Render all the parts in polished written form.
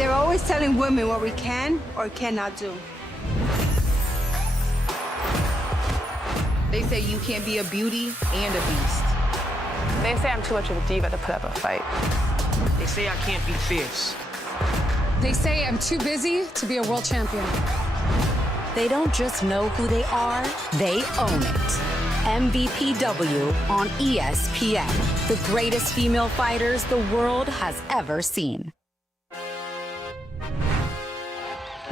They're always telling women what we can or cannot do. They say you can't be a beauty and a beast. They say I'm too much of a diva to put up a fight. They say I can't be fierce. They say I'm too busy to be a world champion. They don't just know who they are, they own it. MVPW on ESPN, the greatest female fighters the world has ever seen.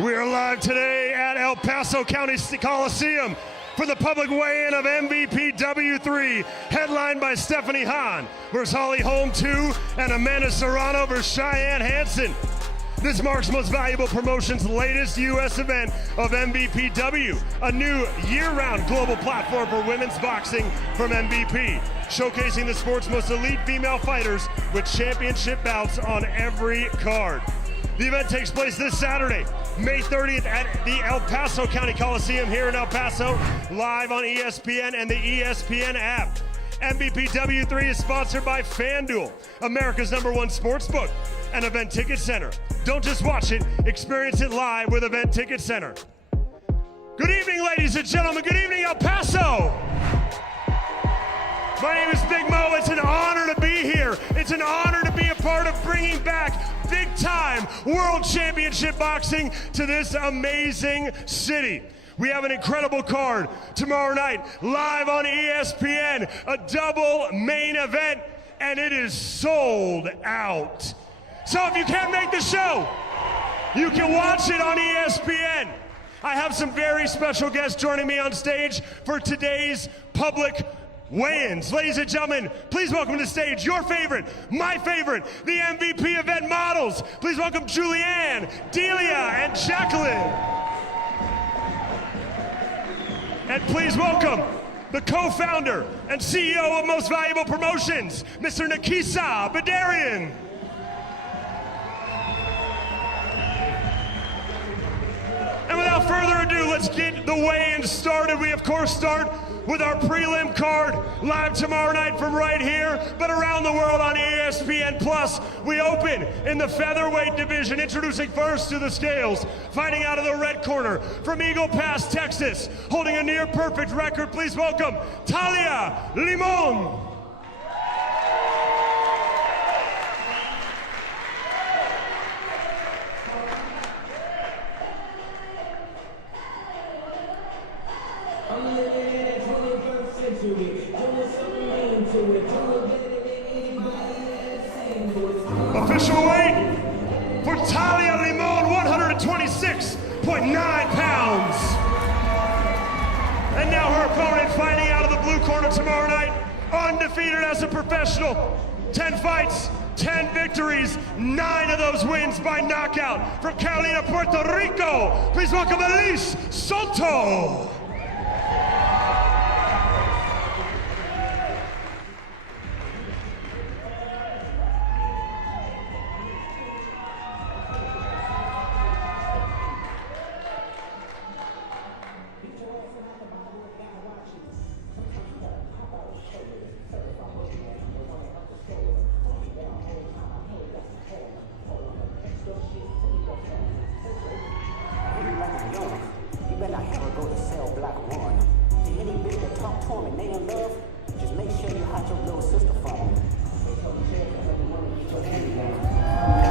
We are live today at El Paso County Coliseum for the public weigh-in of MVPW-03, headlined by Stephanie Hahn versus Holly Holm 2 and Amanda Serrano versus Cheyenne Hansen. This marks Most Valuable Promotions' latest U.S. event of MVPW, a new year-round global platform for women's boxing from MVP, showcasing the sport's most elite female fighters with championship bouts on every card. The event takes place this Saturday, May 30th at the El Paso County Coliseum here in El Paso, live on ESPN and the ESPN app. MVPW-03 is sponsored by FanDuel, America's #1 sportsbook and Event Ticket Center. Don't just watch it, experience it live with Event Ticket Center. Good evening, ladies and gentlemen. Good evening, El Paso. My name is Big Mo. It's an honor to be here. It's an honor to be a part of bringing back big-time World Championship boxing to this amazing city. We have an incredible card tomorrow night, live on ESPN, a double main event, and it is sold out. So if you can't make the show, you can watch it on ESPN. I have some very special guests joining me on stage for today's public weigh-ins. Ladies and gentlemen, please welcome to the stage your favorite, my favorite, the MVP event models. Please welcome Julianne, Delia, and Jacqueline. And please welcome the co-founder and CEO of Most Valuable Promotions, Mr. Nikisa Badarian. And without further ado, let's get the weigh-in started. We, of course, start with our prelim card, live tomorrow night from right here, but around the world on ESPN+. We open in the featherweight division, introducing first to the scales, fighting out of the red corner from Eagle Pass, Texas, holding a near-perfect record. Please welcome Talia Limon. Official weight for Talia Limon, 126.9 pounds. And now her opponent fighting out of the blue corner tomorrow night, undefeated as a professional. 10 fights, 10 victories, 9 of those wins by knockout. From Carolina, Puerto Rico, please welcome Elise Soto.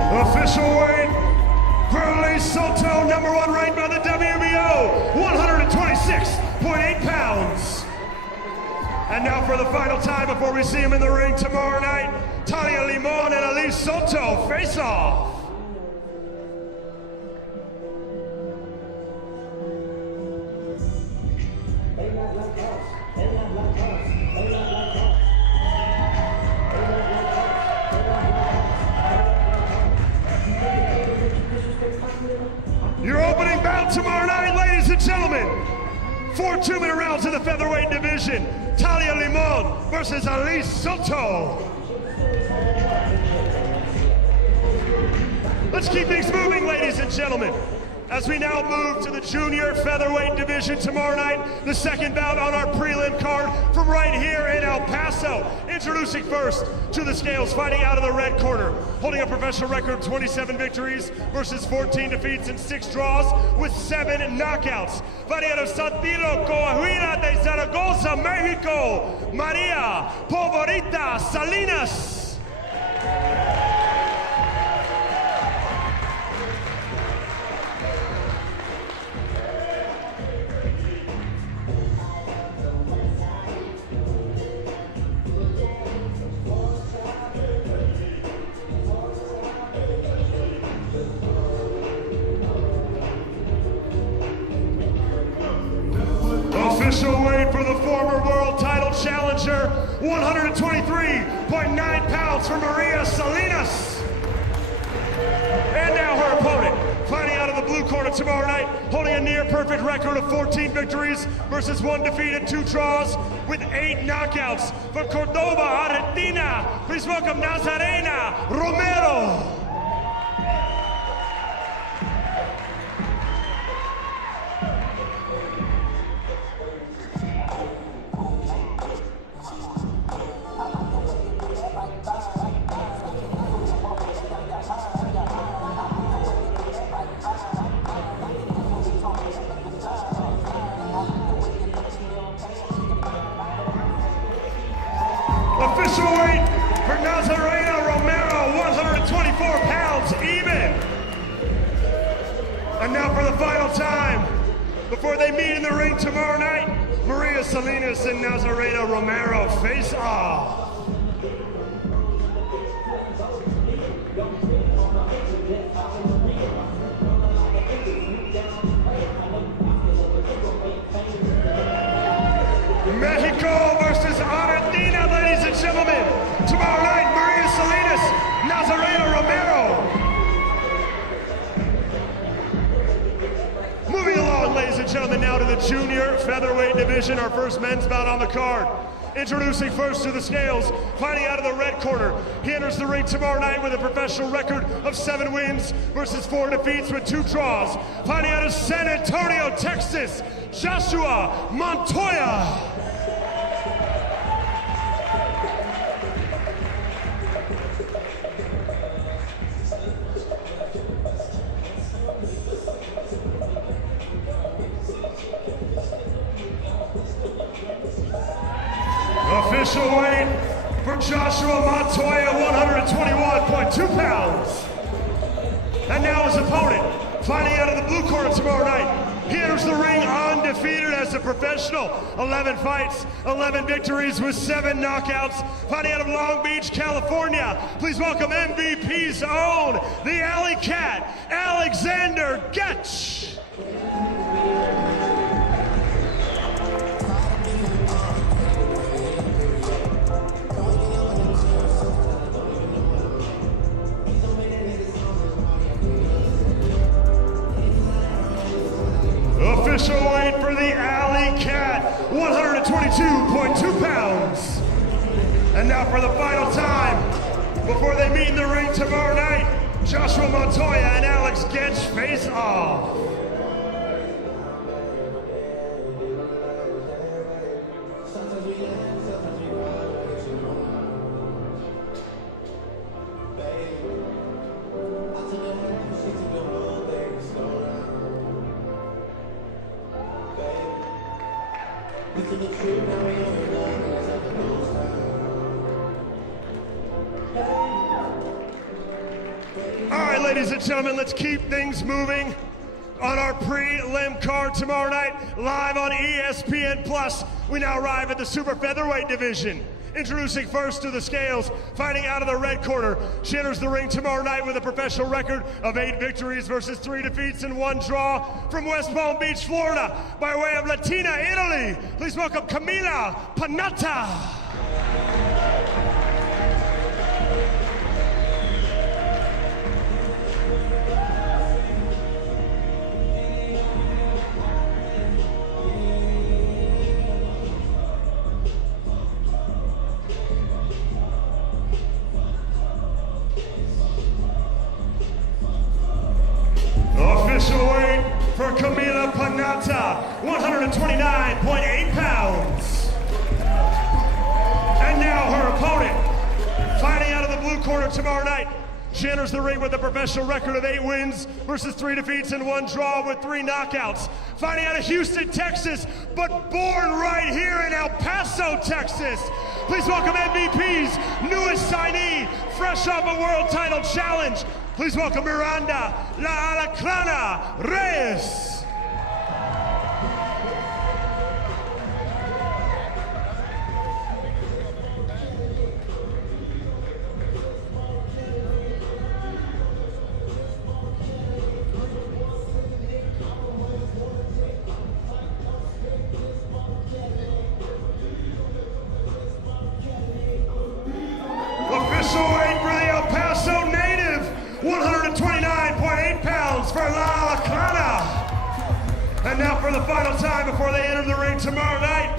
Official weight for Elise Soto, #1 ranked by the WBO, 126.8 pounds. And now for the final time before we see him in the ring tomorrow night, Talia Limon and Elise Soto face off. Your opening bout tomorrow night, ladies and gentlemen. 4 2-minute rounds in the featherweight division. Talia Limon versus Elise Soto. Let's keep things moving, ladies and gentlemen. As we now move to the junior featherweight division tomorrow night, the second bout on our prelim card from right here in El Paso. Introducing first to the scales, fighting out of the red corner, holding a professional record of 27 victories versus 14 defeats and 6 draws with 7 knockouts. Fighting out of Saltillo, Coahuila de Zaragoza, Mexico, Maria Povorita Salinas. Official weight for the former world title challenger, 123.9 pounds for Maria Salinas. And now her opponent, fighting out of the blue corner tomorrow night, holding a near perfect record of 14 victories versus 1 defeat and 2 draws with 8 knockouts. From Cordoba, Argentina, please welcome Nazarena Romero. Official weight for Nazarena Romero, 124 pounds even. And now for the final time, before they meet in the ring tomorrow night, Maria Salinas and Nazarena Romero face off. Mexico versus Argentina, ladies and gentlemen. Tomorrow night, Maria Salinas, Nazarena Romero. Moving along, ladies and gentlemen, now to the junior featherweight division, our first men's bout on the card. Introducing first to the scales, fighting out of the red corner. He enters the ring tomorrow night with a professional record of 7 wins versus 4 defeats with 2 draws. Fighting out of San Antonio, Texas, Joshua Montoya. Official weight for Joshua Montoya, 121.2 pounds. And now his opponent, fighting out of the blue corner tomorrow night. He enters the ring undefeated as a professional. 11 fights, 11 victories with 7 knockouts. Fighting out of Long Beach, California. Please welcome MVP's own, the Alley Cat, Alexander Getch. Official weight for the Alley Cat, 122.2 pounds. And now for the final time, before they meet in the ring tomorrow night, Joshua Montoya and Alex Getch face off. All right, ladies and gentlemen, let's keep things moving on our prelim card tomorrow night, live on ESPN+. We now arrive at the super featherweight division. Introducing first to the scales, fighting out of the red corner. She enters the ring tomorrow night with a professional record of 8 victories versus 3 defeats and 1 draw. From West Palm Beach, Florida, by way of Latina, Italy, please welcome Camila Panatta. Official weight Panata, 129.8 pounds. And now her opponent, fighting out of the blue corner tomorrow night. She enters the ring with a professional record of 8 wins versus 3 defeats and 1 draw with 3 knockouts. Fighting out of Houston, Texas, but born right here in El Paso, Texas. Please welcome MVP's newest signee, fresh off a world title challenge. Please welcome Miranda La Alacrana Reyes. Official weight for the El Paso native, 129.8 pounds for La Alacrana. And now for the final time before they enter the ring tomorrow night,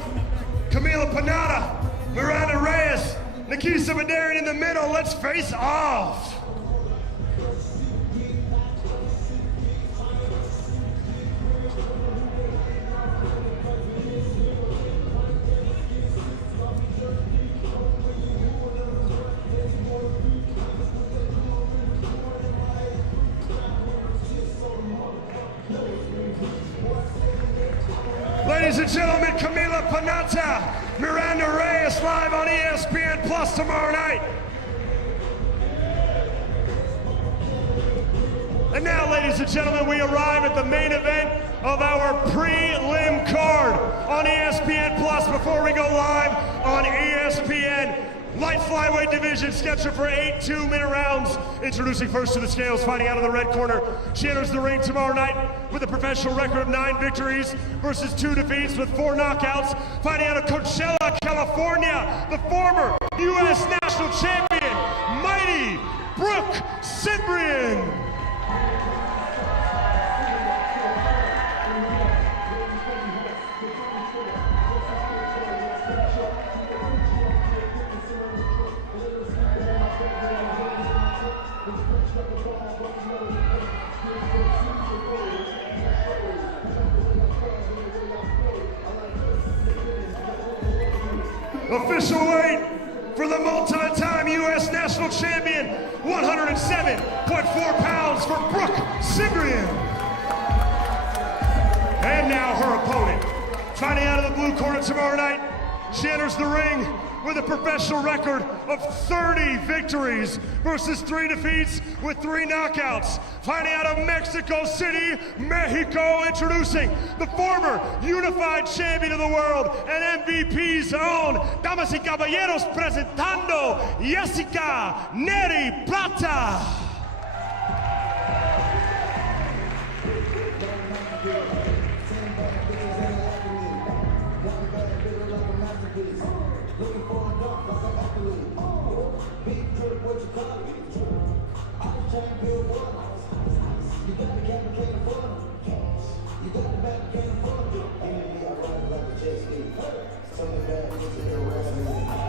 Camila Panata, Miranda Reyes, Nikisa Badarian in the middle. Let's face off. Ladies and gentlemen, Camila Panata, Miranda Reyes live on ESPN Plus tomorrow night. And now, ladies and gentlemen, we arrive at the main event of our prelim card on ESPN Plus before we go live on ESPN. Light flyweight division scheduled for 8 2-minute rounds. Introducing first to the scales, fighting out of the red corner. She enters the ring tomorrow night with a professional record of 9 victories versus 2 defeats with 4 knockouts. Fighting out of Coachella, California, the former U.S. national champion, Mighty Brooke Cyprian. Official weight for the multi-time U.S. national champion, 107.4 pounds for Brooke Cyprian. And now her opponent, fighting out of the blue corner tomorrow night, she enters the ring with a professional record of 30 victories versus 3 defeats with 3 knockouts. Fighting out of Mexico City, Mexico, introducing the former unified champion of the world and MVP's own, damas y caballeros, presentando Jessica Neri Plata.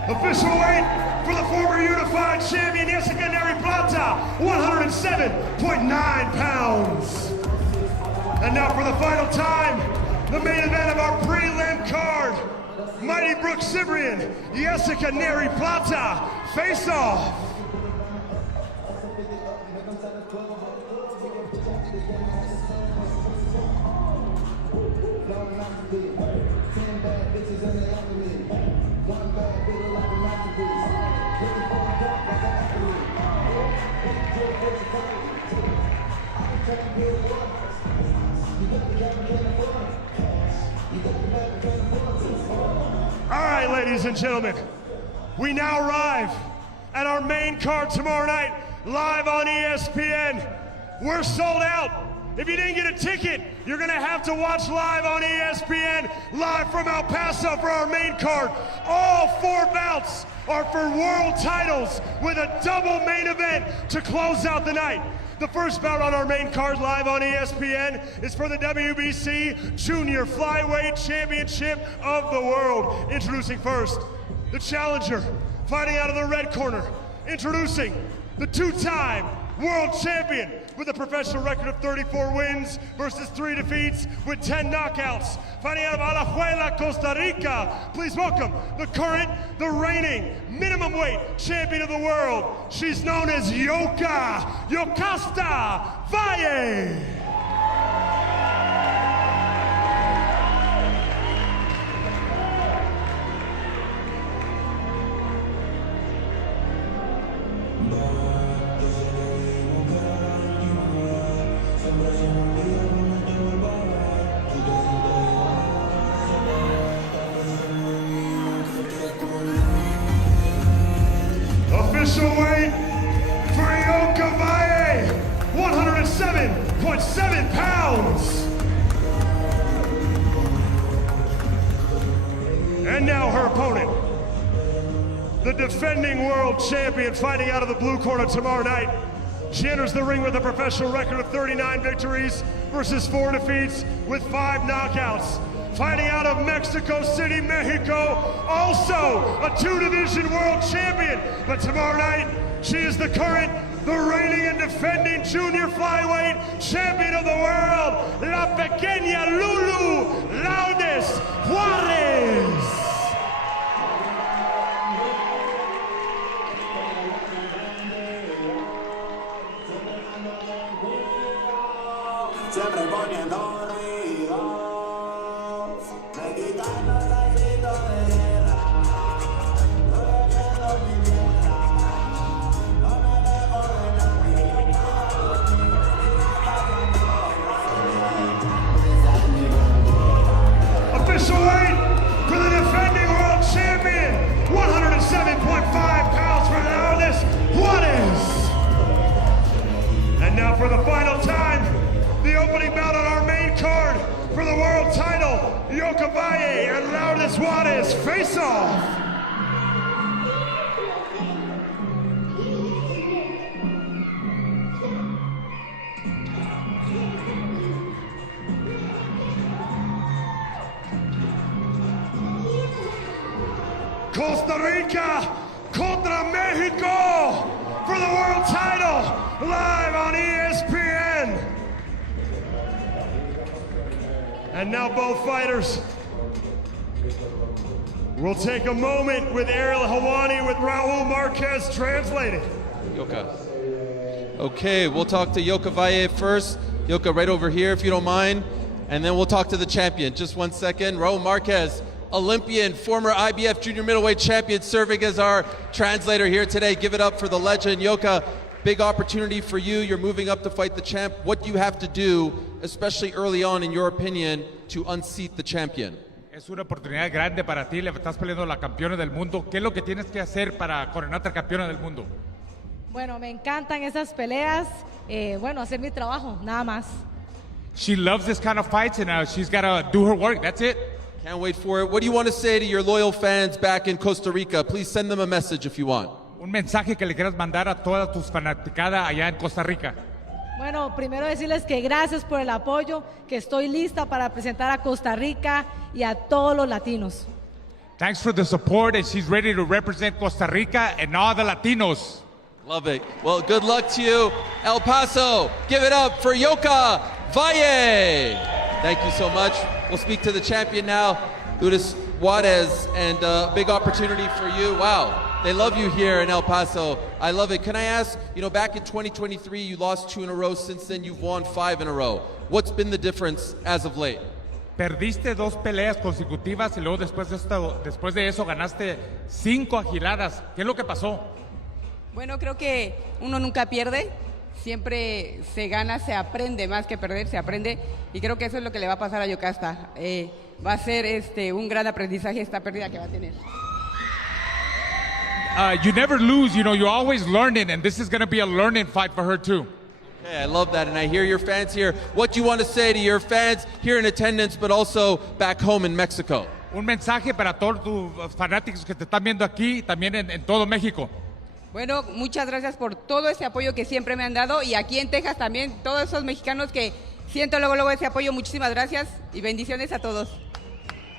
Official weight for the former unified champion, Jessica Neri Plata, 107.9 pounds. And now for the final time, the main event of our prelim card, Mighty Brooke Cyprian, Jessica Neri Plata, face off. All right, ladies and gentlemen, we now arrive at our main card tomorrow night, live on ESPN. We're sold out. If you didn't get a ticket, you're gonna have to watch live on ESPN, live from El Paso for our main card. All 4 bouts are for world titles with a double main event to close out the night. The first bout on our main card live on ESPN is for the WBC Junior Flyweight Championship of the World. Introducing first, the challenger, fighting out of the red corner. Introducing the 2-time world champion with a professional record of 34 wins versus 3 defeats with 10 knockouts. Fighting out of Alajuela, Costa Rica, please welcome the current, the reigning minimum weight champion of the world. She's known as Yokasta Valle. Official weight for Yoka Valle, 107.7 pounds. And now her opponent, the defending world champion, fighting out of the blue corner tomorrow night. She enters the ring with a professional record of 39 victories versus 4 defeats with 5 knockouts. Fighting out of Mexico City, Mexico, also a 2-division world champion. But tomorrow night, she is the current, the reigning and defending junior flyweight champion of the world, La Pequeña Lulu Lourdes Juarez. Official weight for the defending world champion, 107.5 pounds for Lourdes Juarez. And now for the final time, the opening bout on our main card for the world title, Yoka Valle and Lourdes Juarez face off. Costa Rica contra Mexico for the world title, live on ESPN. And now both fighters will take a moment with Ariel Helwani with Raul Marquez translating. Yoka. Okay, we'll talk to Yoka Valle first. Yoka, right over here if you don't mind. And then we'll talk to the champion. Just 1 second. Raul Marquez, Olympian, former IBF junior middleweight champion, serving as our translator here today. Give it up for the legend. Yoka, big opportunity for you. You're moving up to fight the champ. What do you have to do, especially early on, in your opinion, to unseat the champion? Es una oportunidad grande para ti, le estás peleando a la campeona del mundo. ¿Qué es lo que tienes que hacer para coronarte a campeona del mundo? Bueno, me encantan esas peleas. Bueno, hacer mi trabajo, nada más. She loves this kind of fights and she's got to do her work, that's it. Can't wait for it. What do you want to say to your loyal fans back in Costa Rica? Please send them a message if you want. Un mensaje que le quieras mandar a todas tus fanaticadas allá en Costa Rica. Bueno, primero decirles que gracias por el apoyo, que estoy lista para presentar a Costa Rica y a todos los latinos. Thanks for the support and she's ready to represent Costa Rica and all the Latinos. Love it. Well, good luck to you. El Paso, give it up for Yoka Valle. Thank you so much. We'll speak to the champion now, Lourdes Juarez, and big opportunity for you. Wow, they love you here in El Paso. I love it. Can I ask, back in 2023, you lost 2 in a row. Since then, you've won 5 in a row. What's been the difference as of late? Perdiste 2 peleas consecutivas y luego después de eso ganaste 5 agiladas. ¿Qué es lo que pasó? Bueno, creo que uno nunca pierde. Siempre se gana, se aprende, más que perder, se aprende. Y creo que eso es lo que le va a pasar a Yokasta. Va a ser un gran aprendizaje esta pérdida que va a tener. You never lose, you're always learning, and this is going to be a learning fight for her too. Okay, I love that, and I hear your fans here. What do you want to say to your fans here in attendance, but also back home in Mexico? Un mensaje para todos tus fanáticos que te están viendo aquí y también en todo México. Bueno, muchas gracias por todo ese apoyo que siempre me han dado y aquí en Texas también, todos esos mexicanos que siento luego ese apoyo, muchísimas gracias y bendiciones a todos.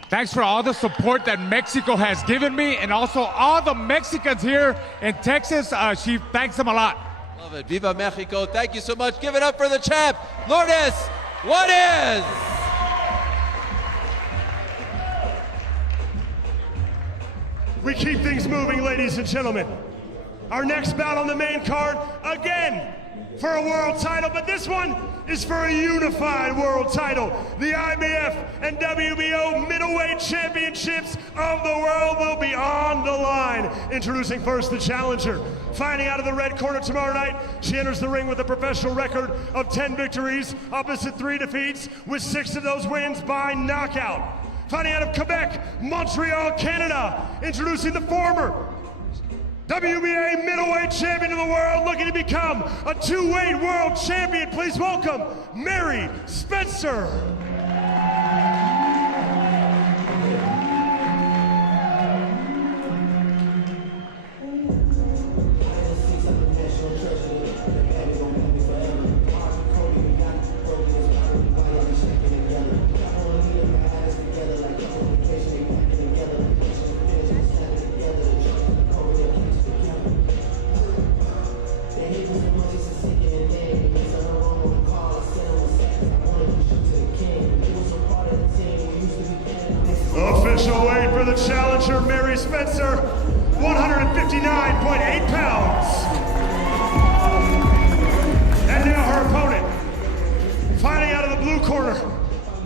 Thanks for all the support that Mexico has given me and also all the Mexicans here in Texas. She thanks them a lot. Love it. Viva Mexico. Thank you so much. Give it up for the champ, Lourdes Juarez. We keep things moving, ladies and gentlemen. Our next bout on the main card, again, for a world title, but this one is for a unified world title. The IBF and WBO middleweight championships of the world will be on the line. Introducing first the challenger. Fighting out of the red corner tomorrow night, she enters the ring with a professional record of 10 victories, opposite 3 defeats, with 6 of those wins by knockout. Fighting out of Quebec, Montreal, Canada, introducing the former WBA middleweight champion of the world, looking to become a 2-weight world champion. Please welcome Mary Spencer. Official weight for the challenger, Mary Spencer, 159.8 pounds. And now her opponent, fighting out of the blue corner,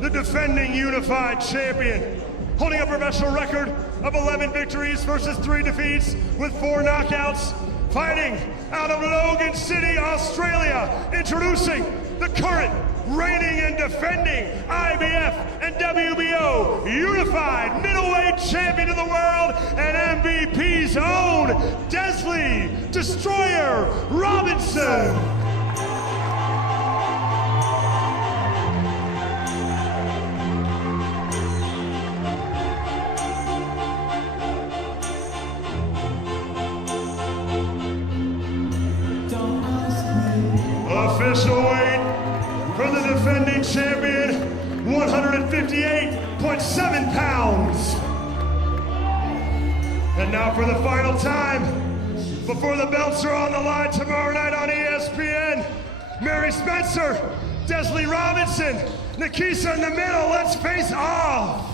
the defending unified champion, holding a professional record of 11 victories versus 3 defeats with 4 knockouts, fighting out of Logan City, Australia, introducing the current reigning and defending IBF and WBO unified middleweight champion of the world and MVP's own Desley Destroyer Robinson. Official weight for the defending champion, 158.7 pounds. And now for the final time, before the belts are on the line tomorrow night on ESPN, Mary Spencer, Desley Robinson, Nikisa in the middle, let's face off.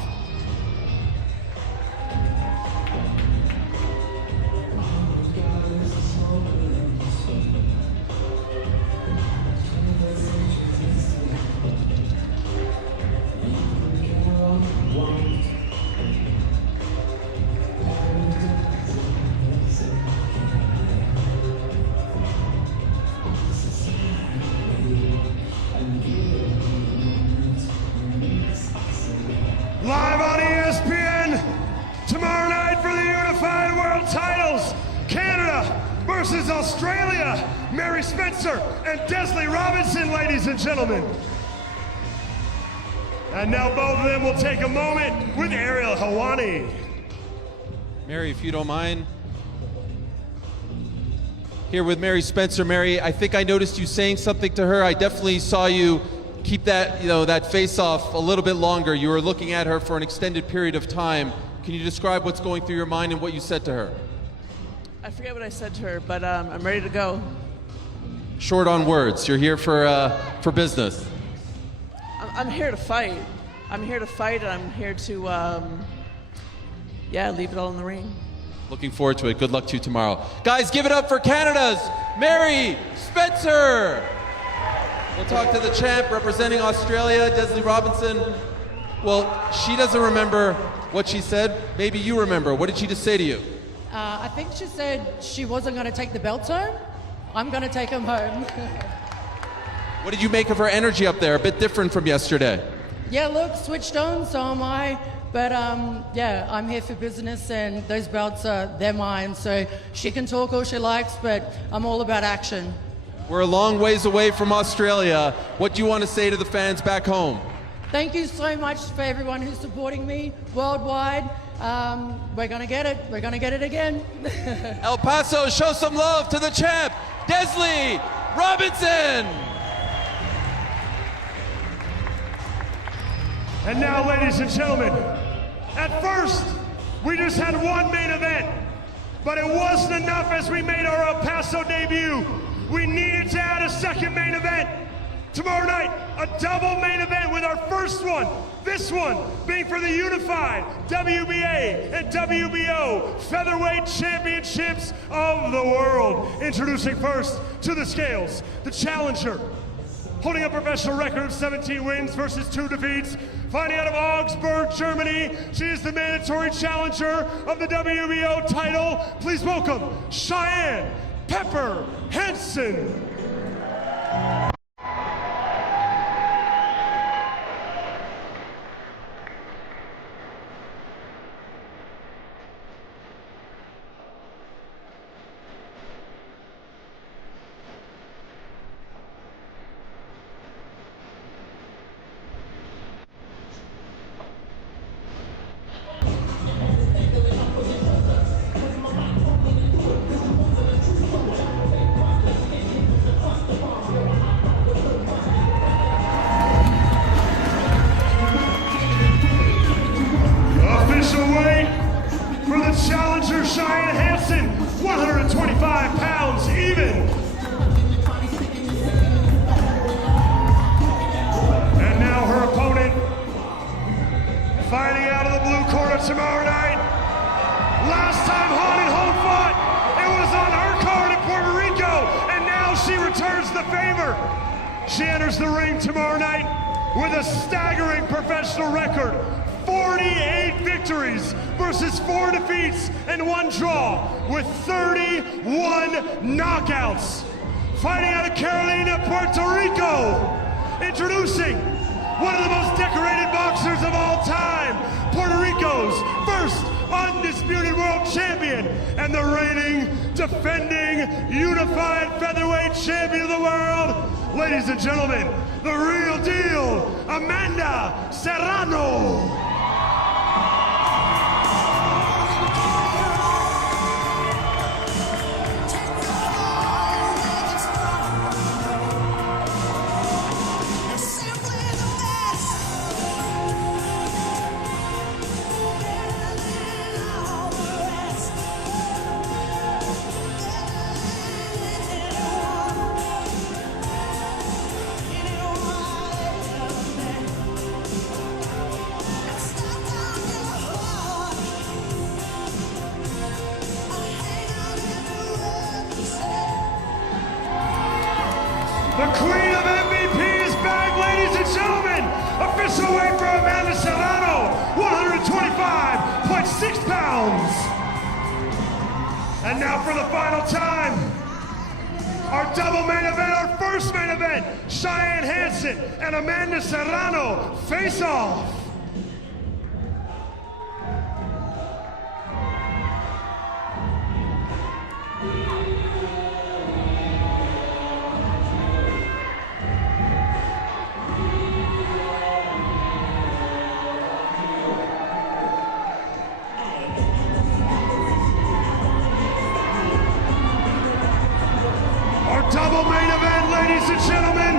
Live on ESPN tomorrow night for the Unified World Titles, Canada versus Australia, Mary Spencer and Desley Robinson, ladies and gentlemen. And now both of them will take a moment with Ariel Helwani. Mary, if you don't mind. Here with Mary Spencer. Mary, I think I noticed you saying something to her. I definitely saw you keep that, that face off a little bit longer. You were looking at her for an extended period of time. Can you describe what's going through your mind and what you said to her? I forget what I said to her, but I'm ready to go. Short on words. You're here for business. I'm here to fight. I'm here to fight, and I'm here to, leave it all in the ring. Looking forward to it. Good luck to you tomorrow. Guys, give it up for Canada's Mary Spencer. We'll talk to the champ representing Australia, Desley Robinson. Well, she doesn't remember what she said. Maybe you remember. What did she just say to you? I think she said she wasn't going to take the belts home. I'm going to take them home. What did you make of her energy up there? A bit different from yesterday. Yeah, look, switched on, so am I. But I'm here for business, and those belts they're mine. So she can talk all she likes, but I'm all about action. We're a long ways away from Australia. What do you want to say to the fans back home? Thank you so much for everyone who's supporting me worldwide. We're going to get it. We're going to get it again. El Paso, show some love to the champ, Desley Robinson. And now, ladies and gentlemen, at first, we just had one main event, but it wasn't enough as we made our El Paso debut. we needed to add a second main event. Tomorrow night, a double main event with our first one. This one being for the unified WBA and WBO featherweight championships of the world. Introducing first to the scales, the challenger, holding a professional record of 17 wins versus 2 defeats, fighting out of Augsburg, Germany. She is the mandatory challenger of the WBO title. Please welcome Cheyenne Pepper Hansen. For the challenger, Cheyenne Hansen, 125 pounds even. And now her opponent, fighting out of the blue corner tomorrow night. Last time Haunted Home fought, it was on her card in Puerto Rico, and now she returns the favor. She enters the ring tomorrow night with a staggering professional record. 48 victories versus 4 defeats and 1 draw with 31 knockouts. Fighting out of Carolina, Puerto Rico, introducing one of the most decorated boxers of all time, Puerto Rico's first undisputed world champion and the reigning, defending, unified featherweight champion of the world. Ladies and gentlemen, the real deal, Amanda Serrano. The queen of MVP is back, ladies and gentlemen. Official weight for Amanda Serrano, 125.6 pounds. And now for the final time, our double main event, our first main event, Cheyenne Hansen and Amanda Serrano face off. Double main event, ladies and gentlemen.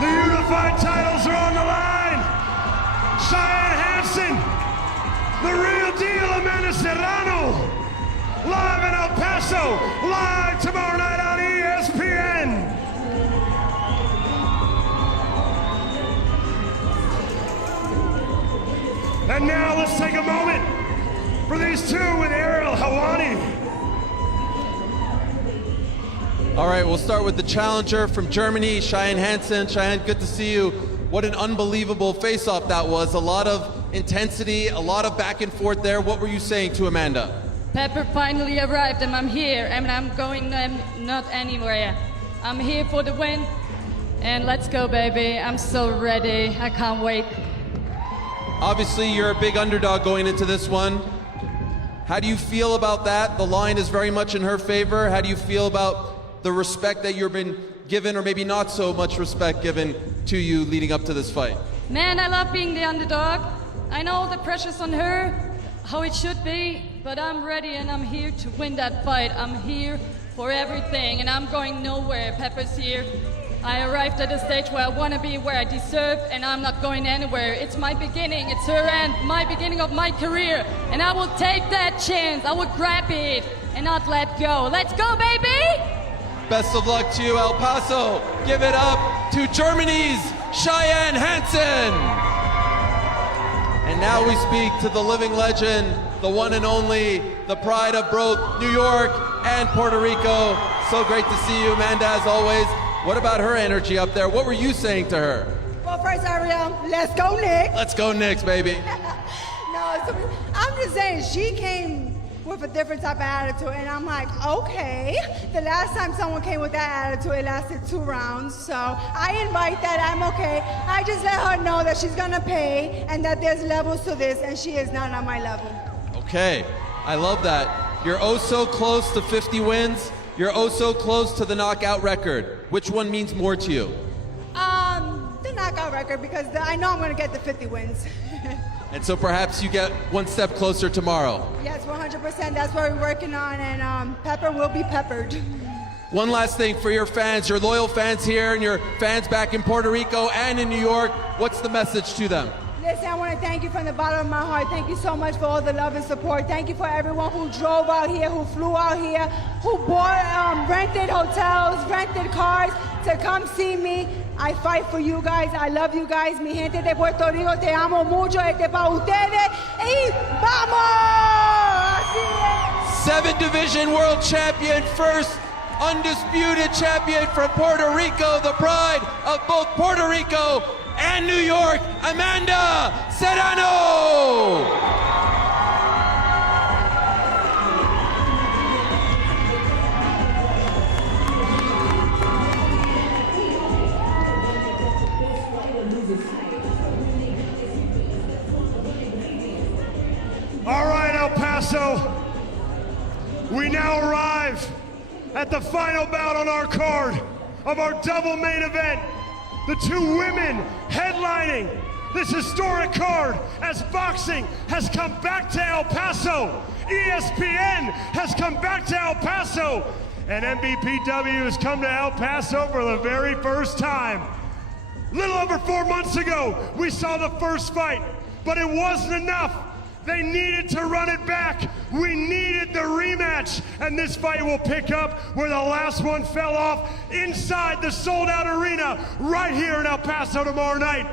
The unified titles are on the line. Cheyenne Hansen, the real deal, Amanda Serrano. Live in El Paso, live tomorrow night on ESPN. And now let's take a moment for these two with Ariel Helwani. All right, we'll start with the challenger from Germany, Cheyenne Hansen. Cheyenne, good to see you. What an unbelievable face-off that was. A lot of intensity, a lot of back and forth there. What were you saying to Amanda? Pepper finally arrived and I'm here and I'm going not anywhere. I'm here for the win and let's go, baby. I'm so ready. I can't wait. Obviously, you're a big underdog going into this one. How do you feel about that? The line is very much in her favor. How do you feel about the respect that you've been given, or maybe not so much respect given to you leading up to this fight? Man, I love being the underdog. I know the pressure's on her, how it should be. but I'm ready and I'm here to win that fight. I'm here for everything and I'm going nowhere. Pepper's here. I arrived at a stage where I want to be, where I deserve, and I'm not going anywhere. It's my beginning, it's her end, my beginning of my career, and I will take that chance. I will grab it and not let go. Let's go, baby! Best of luck to you, El Paso. Give it up to Germany's Cheyenne Hansen. And now we speak to the living legend, the one and only, the pride of both New York and Puerto Rico. So great to see you, Amanda, as always. What about her energy up there? What were you saying to her? Well, first, Ariel, let's go, Nick. Let's go, Knicks, baby. No, so I'm just saying, she came with a different type of attitude, and I'm like, okay. The last time someone came with that attitude, it lasted 2 rounds, so I invite that, I'm okay. I just let her know that she's gonna pay, and that there's levels to this, and she is not on my level. Okay, I love that. You're oh so close to 50 wins. You're oh so close to the knockout record. Which one means more to you? The knockout record, because I know I'm gonna get the 50 wins. And so perhaps you get one step closer tomorrow. Yes, 100%, that's what we're working on, and Pepper will be peppered. One last thing for your fans, your loyal fans here and your fans back in Puerto Rico and in New York, what's the message to them? Listen, I want to thank you from the bottom of my heart. Thank you so much for all the love and support. Thank you for everyone who drove out here, who flew out here, who bought, rented hotels, rented cars to come see me. I fight for you guys. I love you guys. Mi gente de Puerto Rico, te amo mucho. Este pa' ustedes. Y vamos! Así es. 7 division world champion, first undisputed champion from Puerto Rico, the pride of both Puerto Rico and New York, Amanda Serrano! All right, El Paso, we now arrive at the final bout on our card of our double main event. The 2 women headlining this historic card as boxing has come back to El Paso. ESPN has come back to El Paso, and MVPW has come to El Paso for the very first time. Little over 4 months ago, we saw the first fight, but it wasn't enough. They needed to run it back. We needed the rematch, and this fight will pick up where the last one fell off inside the sold-out arena right here in El Paso tomorrow night.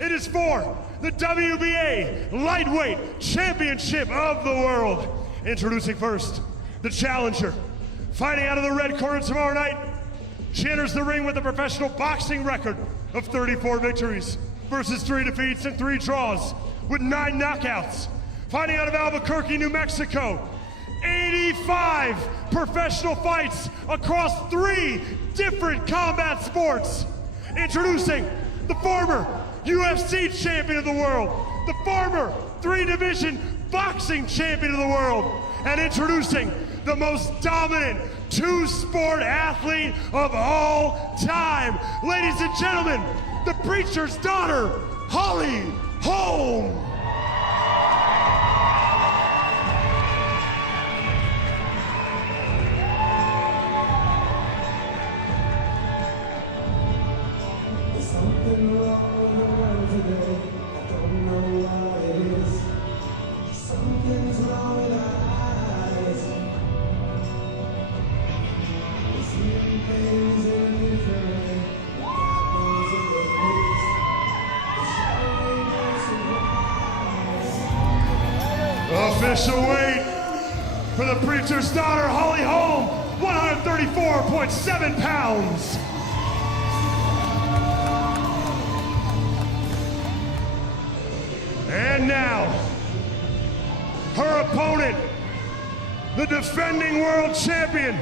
It is for the WBA Lightweight Championship of the World. Introducing first, the challenger. Fighting out of the red corner tomorrow night, she enters the ring with a professional boxing record of 34 victories versus 3 defeats and 3 draws with 9 knockouts. Fighting out of Albuquerque, New Mexico, 85 professional fights across 3 different combat sports. Introducing the former UFC champion of the world, the former 3-division boxing champion of the world, and introducing the most dominant 2-sport athlete of all time. Ladies and gentlemen, the preacher's daughter, Holly Holm. Official weight for the preacher's daughter, Holly Holm, 134.7 pounds. And now, her opponent, the defending world champion,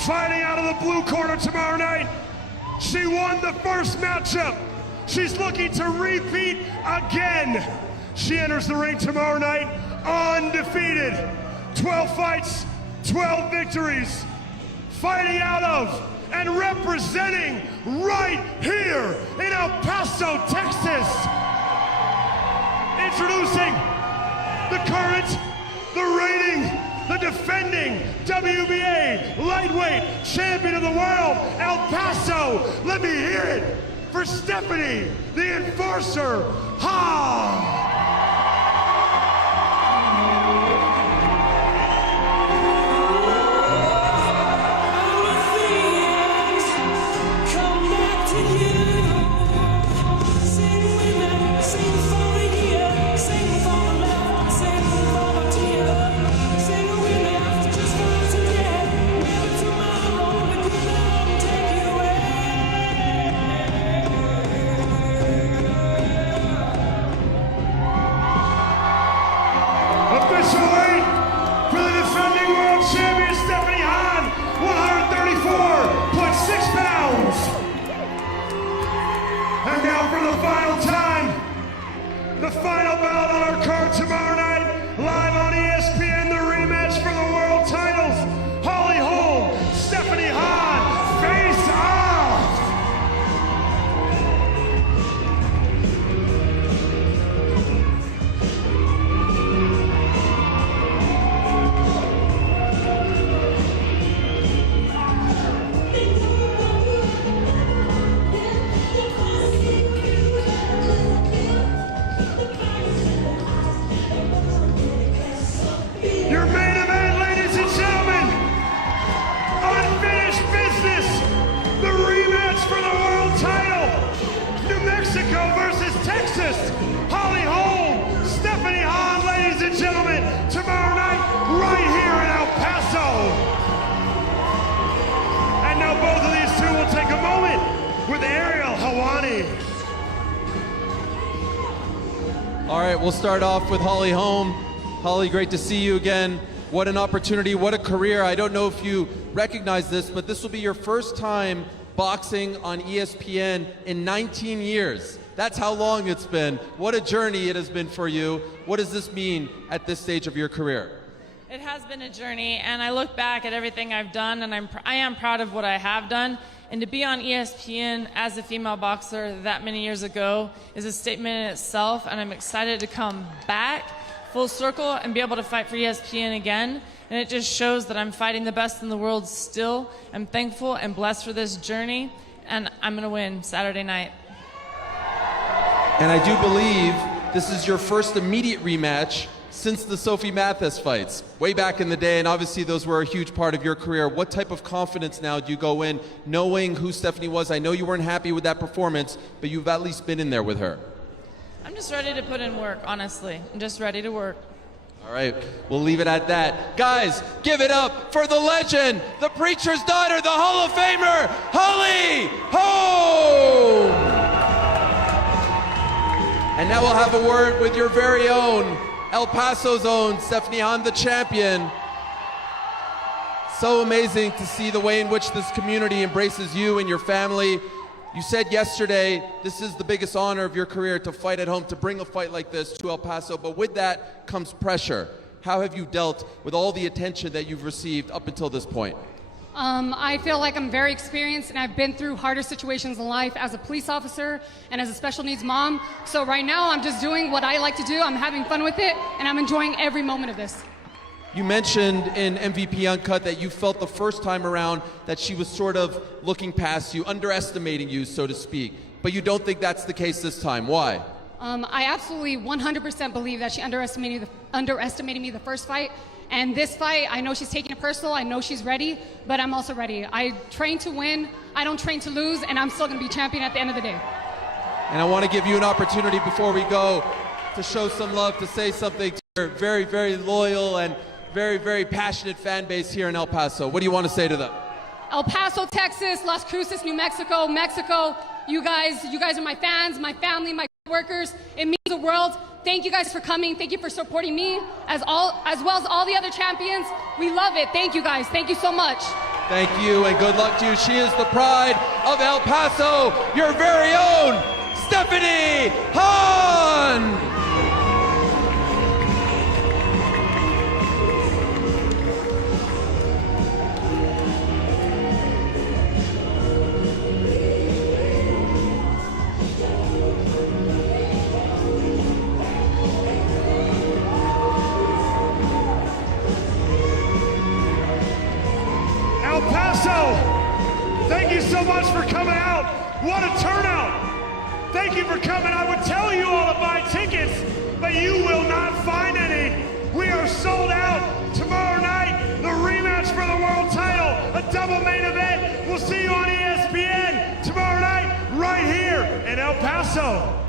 fighting out of the blue corner tomorrow night. She won the first matchup. She's looking to repeat again. She enters the ring tomorrow night undefeated. 12 fights, 12 victories. Fighting out of and representing right here in El Paso, Texas. Introducing the current the reigning, the defending WBA lightweight champion of the world, El Paso. Let me hear it for Stephanie, the Enforcer, Hahn. Official weight for the defending world champion Stephanie Hahn, 134.6 pounds. And now for the final time, the final bout on our card tomorrow night, live on ESPN, the rematch for the world titles. Holly Holm, Stephanie Hahn, face off. Your main event, ladies and gentlemen, unfinished business, the rematch for the world title, New Mexico versus Texas, Holly Holm, Stephanie Hahn, ladies and gentlemen, tomorrow night, right here in El Paso. And now both of these two will take a moment with Ariel Helwani. All right, we'll start off with Holly Holm. Holly, great to see you again. What an opportunity, what a career. I don't know if you recognize this, but this will be your first time boxing on ESPN in 19 years. That's how long it's been. What a journey it has been for you. What does this mean at this stage of your career? It has been a journey, and I look back at everything I've done, and I am proud of what I have done. And to be on ESPN as a female boxer that many years ago is a statement in itself, and I'm excited to come back full circle and be able to fight for ESPN again. And it just shows that I'm fighting the best in the world still. I'm thankful and blessed for this journey, and I'm going to win Saturday night. And I do believe this is your first immediate rematch since the Sophie Mathis fights, way back in the day, and obviously those were a huge part of your career. What type of confidence now do you go in knowing who Stephanie was? I know you weren't happy with that performance, but you've at least been in there with her. I'm just ready to put in work, honestly. I'm just ready to work. All right, we'll leave it at that. Guys, give it up for the legend, the preacher's daughter, the Hall of Famer, Holly Holm! And now we'll have a word with your very own, El Paso's own, Stephanie Hahn, the champion. So amazing to see the way in which this community embraces you and your family. You said yesterday, this is the biggest honor of your career to fight at home, to bring a fight like this to El Paso, but with that comes pressure. How have you dealt with all the attention that you've received up until this point? I feel like I'm very experienced, and I've been through harder situations in life as a police officer and as a special needs mom. So right now, I'm just doing what I like to do. I'm having fun with it, and I'm enjoying every moment of this. You mentioned in MVP Uncut that you felt the first time around that she was sort of looking past you, underestimating you, so to speak. But you don't think that's the case this time. Why? I absolutely 100% believe that she underestimated me the first fight. And this fight, I know she's taking it personal. I know she's ready, but I'm also ready. I train to win. I don't train to lose, and I'm still going to be champion at the end of the day. And I want to give you an opportunity before we go to show some love, to say something to your very, very loyal and very, very passionate fan base here in El Paso. What do you want to say to them? El Paso, Texas, Las Cruces, New Mexico, Mexico. You guys are my fans, my family, my workers. It means the world. Thank you guys for coming. Thank you for supporting me as well as all the other champions. We love it. Thank you guys. Thank you so much. Thank you and good luck to you. She is the pride of El Paso, your very own Stephanie Hahn. so much for coming out. What a turnout. Thank you for coming. I would tell you all to buy tickets, but you will not find any. We are sold out. Tomorrow night, the rematch for the world title, a double main event. We'll see you on ESPN tomorrow night, right here in El Paso.